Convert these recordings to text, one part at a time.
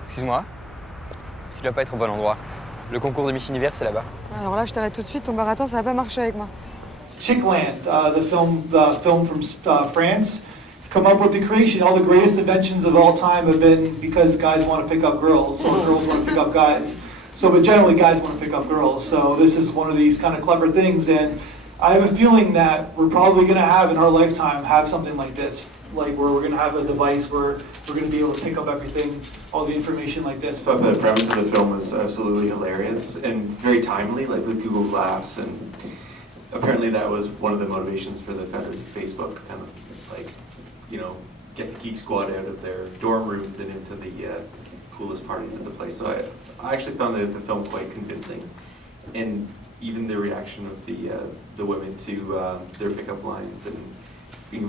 Excuse-moi, tu dois pas être au bon endroit. Le concours de Miss Univers, c'est là-bas. Alors là, je t'arrête tout de suite, ton baratin, ça va pas marcher avec moi. CHICKLAND, the film from France, come up with the creation. All the greatest inventions of all time have been because guys want to pick up girls, or girls want to pick up guys. So, but generally guys want to pick up girls. So this is one of these kind of clever things, and I have a feeling that we're probably going to have in our lifetime have something like this, like where we're going to have a device where we're going to be able to pick up everything, all the information like this. I thought the premise of the film was absolutely hilarious and very timely, like with Google Glass, and apparently that was one of the motivations for the founders of Facebook, kind of like, you know, get the Geek Squad out of their dorm rooms and into the coolest parties at the place. So I actually found the film quite convincing, and even the reaction of the women to their pickup lines and being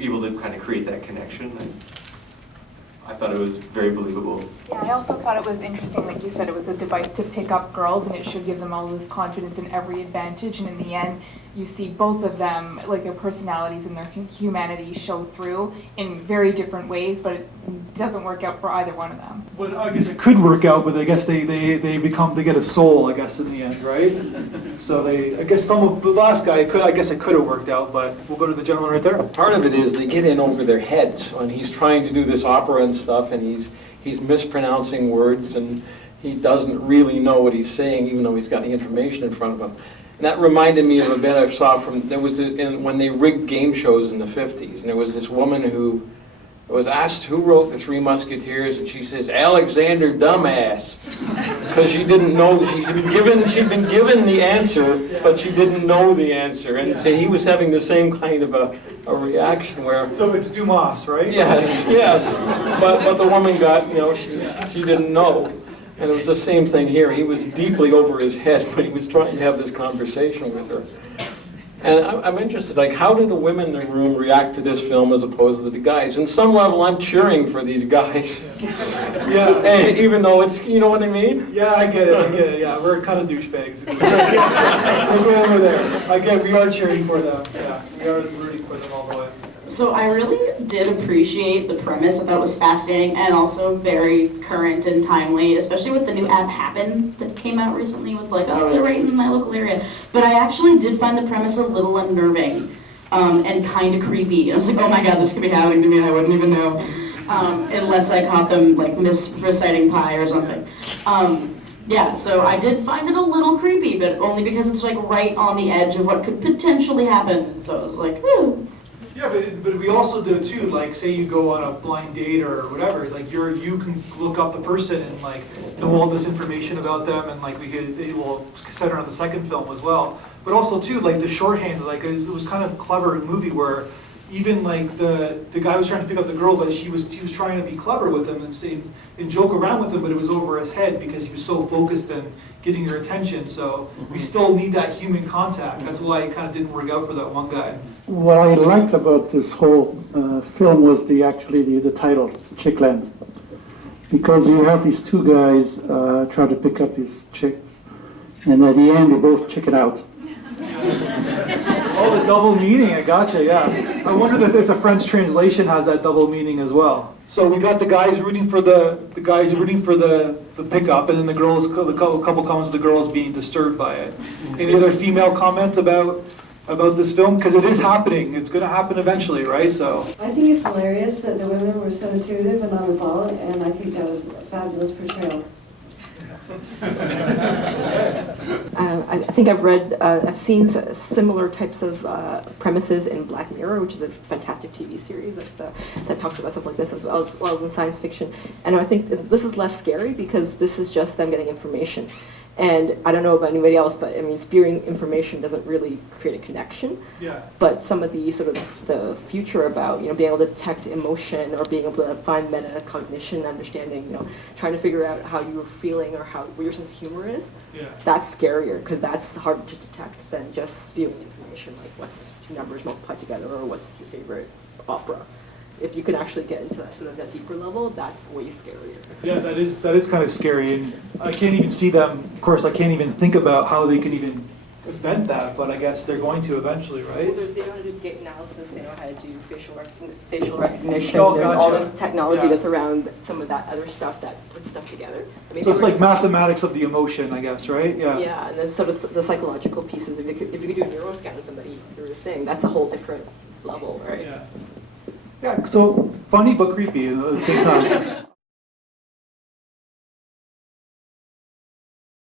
able to kind of create that connection. And I thought it was very believable. Yeah, I also thought it was interesting, like you said, it was a device to pick up girls, and it should give them all this confidence in every advantage, and in the end, you see both of them, like their personalities and their humanity show through in very different ways, but it doesn't work out for either one of them. Well, I guess it could work out, but I guess they get a soul, I guess, in the end, right? So I guess some of the last guy I guess it could have worked out, but we'll go to the gentleman right there. Part of it is they get in over their heads when he's trying to do this opera and stuff, and he's mispronouncing words, and he doesn't really know what he's saying, even though he's got the information in front of him. And that reminded me of a bit I saw from, when they rigged game shows in the 50s, and there was this woman who was asked who wrote the Three Musketeers, and she says, Alexander Dumbass, because she didn't know, she'd been given the answer, but she didn't know the answer, and so he was having the same kind of a reaction where... So it's Dumas, right? Yes, but the woman got, you know, she didn't know. And it was the same thing here. He was deeply over his head when he was trying to have this conversation with her. And I'm interested, like, how do the women in the room react to this film as opposed to the guys? In some level, I'm cheering for these guys. Yeah. And even though it's, you know what I mean? Yeah, I get it, yeah. We're kind of douchebags. We'll go over there. Again, we are cheering for them. Yeah, we are rooting for them all the way. So I really did appreciate the premise. I thought it was fascinating and also very current and timely, especially with the new app Happen that came out recently with like, oh, they're right in my local area. But I actually did find the premise a little unnerving and kind of creepy. I was like, oh my god, this could be happening to me and I wouldn't even know, unless I caught them like misreciting pi or something. Yeah, so I did find it a little creepy, but only because it's like right on the edge of what could potentially happen. And so it was like, whew. Yeah, but we also do too, like say you go on a blind date or whatever, like you can look up the person and like know all this information about them, and like they will center on the second film as well. But also too, like the shorthand, like it was kind of clever in the movie where even like the guy was trying to pick up the girl, but he was trying to be clever with him and say and joke around with him, but it was over his head because he was so focused on getting your attention. So we still need that human contact. That's why it kind of didn't work out for that one guy. What I liked about this whole film was the title, CHICKLAND, because you have these two guys trying to pick up these chicks, and at the end they both chick it out. Oh, the double meaning, I gotcha, yeah. I wonder if the French translation has that double meaning as well. So we got the guys rooting for the pickup, and then a couple comments of the girls being disturbed by it. Any other female comments about this film? Because it is happening. It's going to happen eventually, right? So I think it's hilarious that the women were so intuitive and on the ball, and I think that was a fabulous portrayal. I think I've seen similar types of premises in Black Mirror, which is a fantastic TV series that talks about stuff like this as well as in science fiction. And I think this is less scary because this is just them getting information. And I don't know about anybody else, but I mean, spewing information doesn't really create a connection. Yeah. But some of the sort of the future about, you know, being able to detect emotion or being able to find metacognition, understanding, you know, trying to figure out how you're feeling or what your sense of humor is. Yeah. That's scarier because that's harder to detect than just spewing information like what's two numbers multiplied together or what's your favorite opera. If you can actually get into that sort of that deeper level, that's way scarier. Yeah, that is kind of scary, and I can't even see them. Of course, I can't even think about how they can even invent that, but I guess they're going to eventually, right? They know how to do gait analysis, they know how to do facial recognition, Oh, and all gotcha. this technology Yeah. that's around some of that other stuff that puts stuff together. I mean, So it's they were like just- mathematics of the emotion, I guess, right? Yeah. Yeah, and then sort of the psychological pieces. If you could do a neuroscan of somebody through a thing, that's a whole different level, right? Yeah. Yeah, so funny but creepy at the same time.